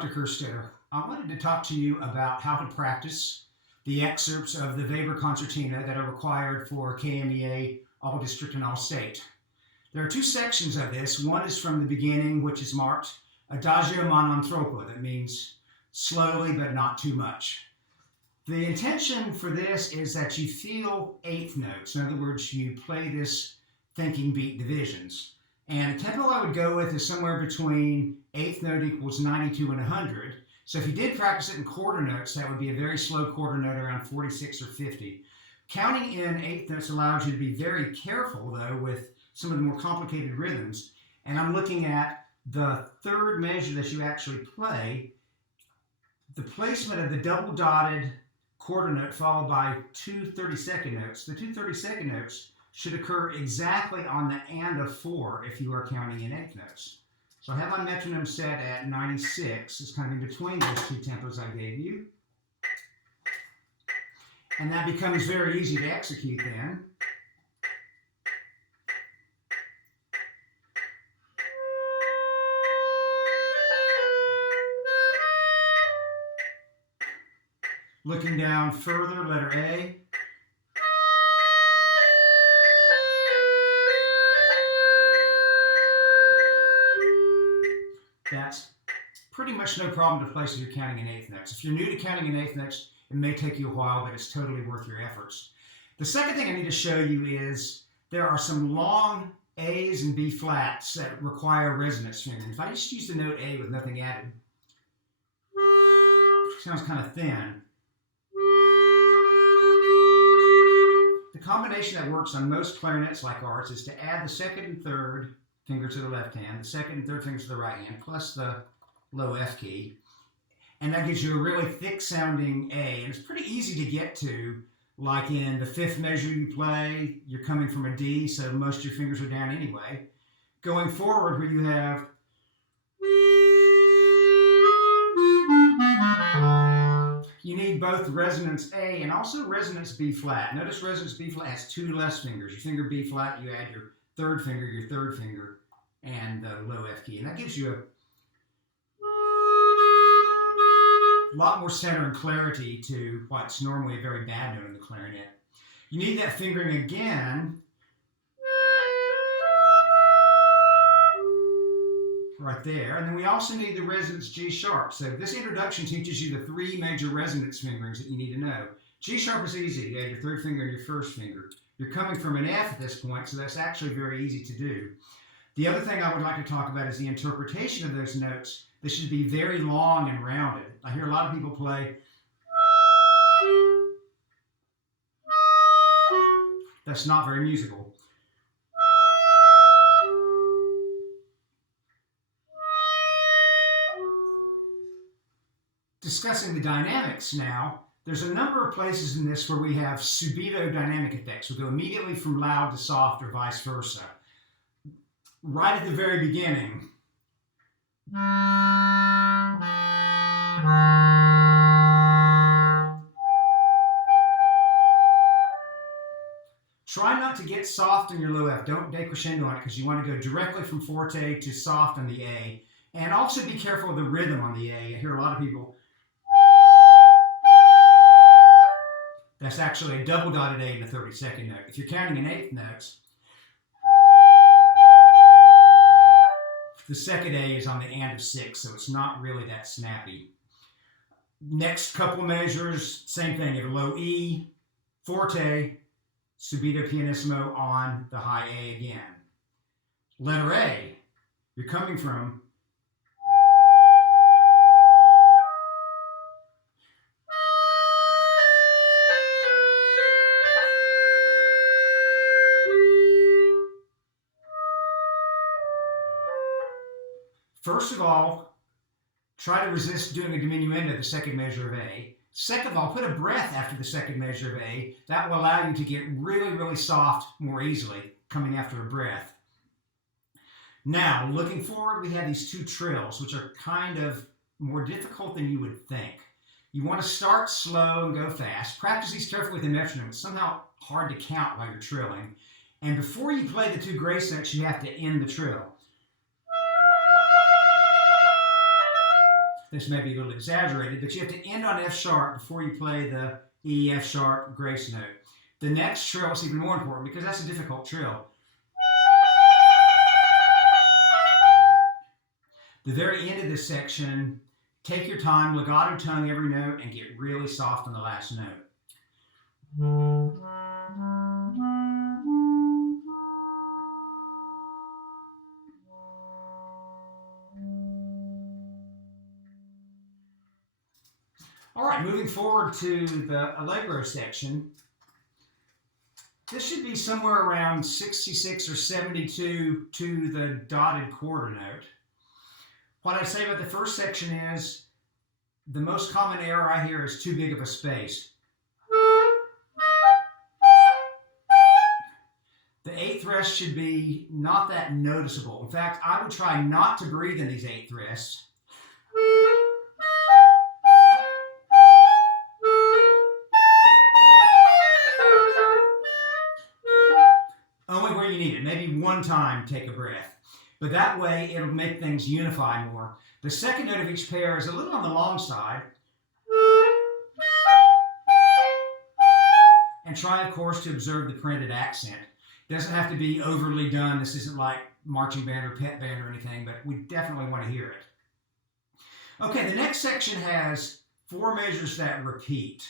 Dr. Kerstetter. I wanted to talk to you about how to practice the excerpts of the Weber concertina that are required for KMEA All District and All State. There are two sections of this. One is from the beginning, which is marked Adagio ma non troppo. That means slowly but not too much. The intention for this is that you feel eighth notes. In other words, you play this thinking beat divisions. And the tempo I would go with is somewhere between eighth note equals 92 and 100. So if you did practice it in quarter notes, that would be a very slow quarter note around 46 or 50. Counting in eighth notes allows you to be very careful, though, with some of the more complicated rhythms. And I'm looking at the third measure that you actually play, the placement of the double dotted quarter note followed by two 32nd notes. The two 32nd notes should occur exactly on the and of 4 if you are counting in eighth notes. So I have my metronome set at 96. It's kind of in between those two tempos I gave you. And that becomes very easy to execute then. Looking down further, letter A. That's pretty much no problem to place if you're counting in eighth notes. If you're new to counting in eighth notes, it may take you a while, but it's totally worth your efforts. The second thing I need to show you is there are some long A's and B flats that require resonance fingering. If I just use the note A with nothing added, it sounds kind of thin. The combination that works on most clarinets like ours is to add the second and third finger to the left hand, the second and third fingers to the right hand, plus the low F key. And that gives you a really thick sounding A. And it's pretty easy to get to, like in the fifth measure you play, you're coming from a D, so most of your fingers are down anyway. Going forward where you have you need both resonance A and also resonance B flat. Notice resonance B flat has two less fingers. You finger B flat, you add your third finger, and the low F key. And that gives you a lot more center and clarity to what's normally a very bad note in the clarinet. You need that fingering again right there. And then we also need the resonance G sharp. So this introduction teaches you the three major resonance fingerings that you need to know. G sharp is easy. You add your third finger and your first finger. You're coming from an F at this point, so that's actually very easy to do. The other thing I would like to talk about is the interpretation of those notes. This should be very long and rounded. I hear a lot of people play. That's not very musical. Discussing the dynamics now, there's a number of places in this where we have subito dynamic effects. We'll go immediately from loud to soft or vice versa. Right at the very beginning, try not to get soft in your low F. Don't decrescendo on it because you want to go directly from forte to soft on the A. And also be careful of the rhythm on the A. I hear a lot of people. That's actually a double dotted A in the 32nd note. If you're counting in eighth notes, the second A is on the and of 6, so it's not really that snappy. Next couple measures, same thing. You have a low E, forte, subito pianissimo on the high A again. Letter A, you're coming from first of all, try to resist doing a diminuendo at the second measure of A. Second of all, put a breath after the second measure of A. That will allow you to get really, really soft more easily, coming after a breath. Now, looking forward, we have these two trills, which are kind of more difficult than you would think. You want to start slow and go fast. Practice these carefully with the metronome. It's somehow hard to count while you're trilling. And before you play the two grace notes, you have to end the trill. this may be a little exaggerated, but you have to end on F sharp before you play the E, F sharp grace note. The next trill is even more important because that's a difficult trill. The very end of this section, take your time, legato tongue every note, and get really soft on the last note. All right, moving forward to the Allegro section. This should be somewhere around 66 or 72 to the dotted quarter note. What I'd say about the first section is the most common error I hear is too big of a space. The eighth rest should be not that noticeable. In fact, I would try not to breathe in these eighth rests. Only where you need it. Maybe one time take a breath. But that way it'll make things unify more. The second note of each pair is a little on the long side. And try, of course, to observe the printed accent. It doesn't have to be overly done. This isn't like marching band or pet band or anything, but we definitely want to hear it. Okay, the next section has 4 measures that repeat.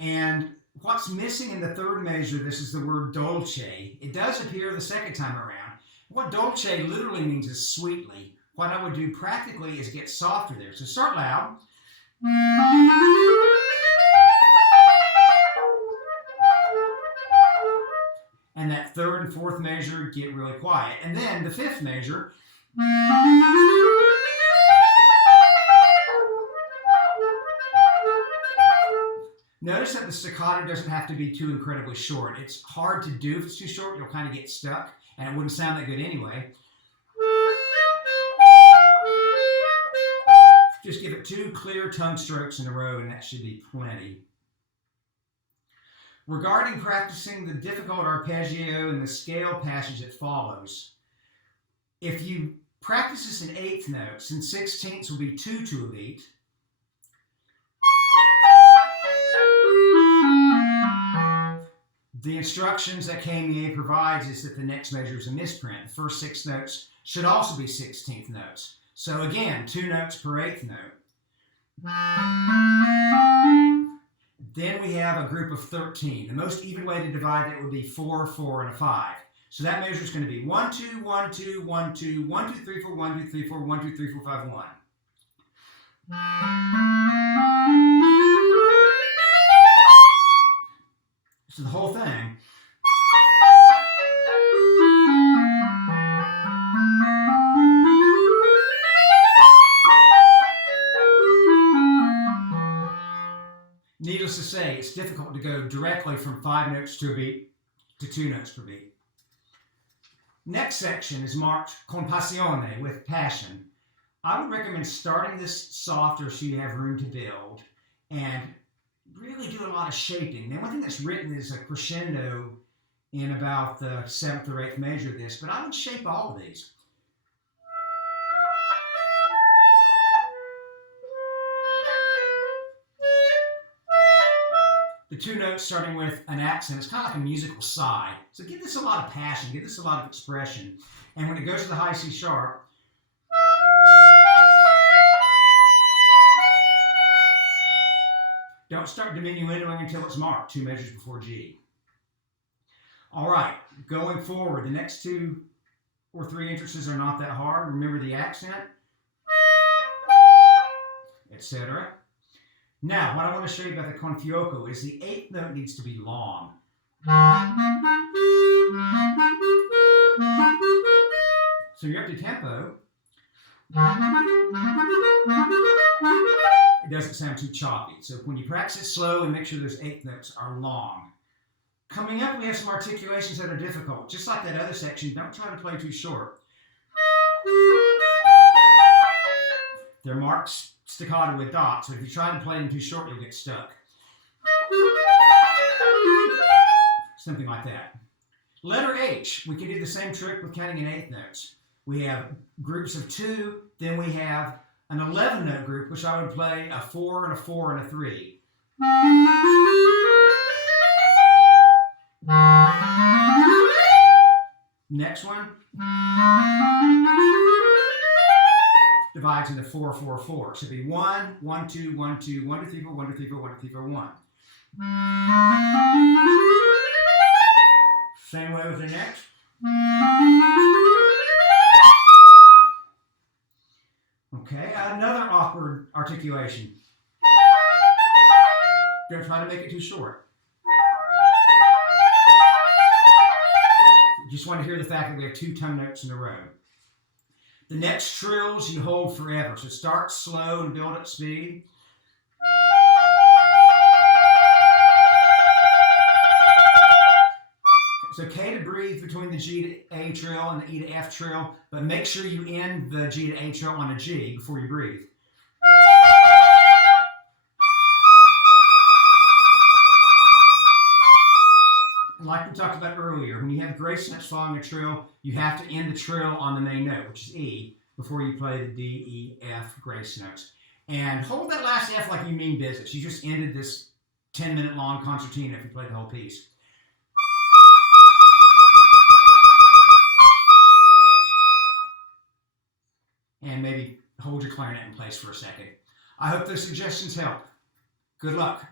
And what's missing in the third measure, this is the word dolce. It does appear the second time around. What dolce literally means is sweetly. What I would do practically is get softer there. So start loud. And that third and fourth measure get really quiet. And then the fifth measure. Notice that the staccato doesn't have to be too incredibly short. It's hard to do if it's too short. You'll kind of get stuck, and it wouldn't sound that good anyway. Just give it 2 clear tongue strokes in a row, and that should be plenty. Regarding practicing the difficult arpeggio and the scale passage that follows, if you practice this in eighth notes, and 16ths will be 2 to a beat, the instructions that KMEA provides is that the next measure is a misprint. The first 6 notes should also be 16th notes. So again, 2 notes per eighth note. Then we have a group of 13. The most even way to divide that would be 4, 4, and a 5. So that measure is going to be 1, 2, 1, 2, 1, 2, 1, 2, 3, 4, 1, 2, 3, 4, 1, 2, 3, 4, 5, 1. So the whole thing. Needless to say, it's difficult to go directly from 5 notes to a beat to 2 notes per beat. Next section is marked con passione, with passion. I would recommend starting this softer so you have room to build and really do a lot of shaping. The only thing that's written is a crescendo in about the 7th or 8th measure of this, but I would shape all of these. The 2 notes starting with an accent, it's kind of like a musical sigh. So give this a lot of passion, give this a lot of expression. And when it goes to the high C sharp, don't start diminuendoing until it's marked 2 measures before G. All right, going forward, the next 2 or 3 entrances are not that hard. Remember the accent, etc. Now, what I want to show you about the con fuoco is the 8th note needs to be long. So you're up to tempo. It doesn't sound too choppy. So when you practice it slow and make sure those 8th notes are long. Coming up, we have some articulations that are difficult. Just like that other section, don't try to play too short. They're marked staccato with dots, so if you try to play them too short, you'll get stuck. Something like that. Letter H, we can do the same trick with counting in 8th notes. We have groups of 2, then we have an 11-note group, which I would play a 4 and a 4 and a 3. Next one divides into 4, 4, 4. So it'd be 1, 1, 2, 1, 2, 1, 2, 3, 4, 1, 2, 3, 4, 1, 2, 3, 4, 1. Same way with the next. Okay, another awkward articulation. Don't try to make it too short. Just want to hear the fact that we have 2 tongue notes in a row. The next trills you hold forever. So start slow and build up speed. It's okay to breathe between the G to A trill and the E to F trill, but make sure you end the G to A trill on a G before you breathe. And like we talked about earlier, when you have grace notes following a trill, you have to end the trill on the main note, which is E, before you play the D, E, F grace notes. And hold that last F like you mean business. You just ended this 10-minute long concertina if you played the whole piece. And maybe hold your clarinet in place for a second. I hope those suggestions help. Good luck.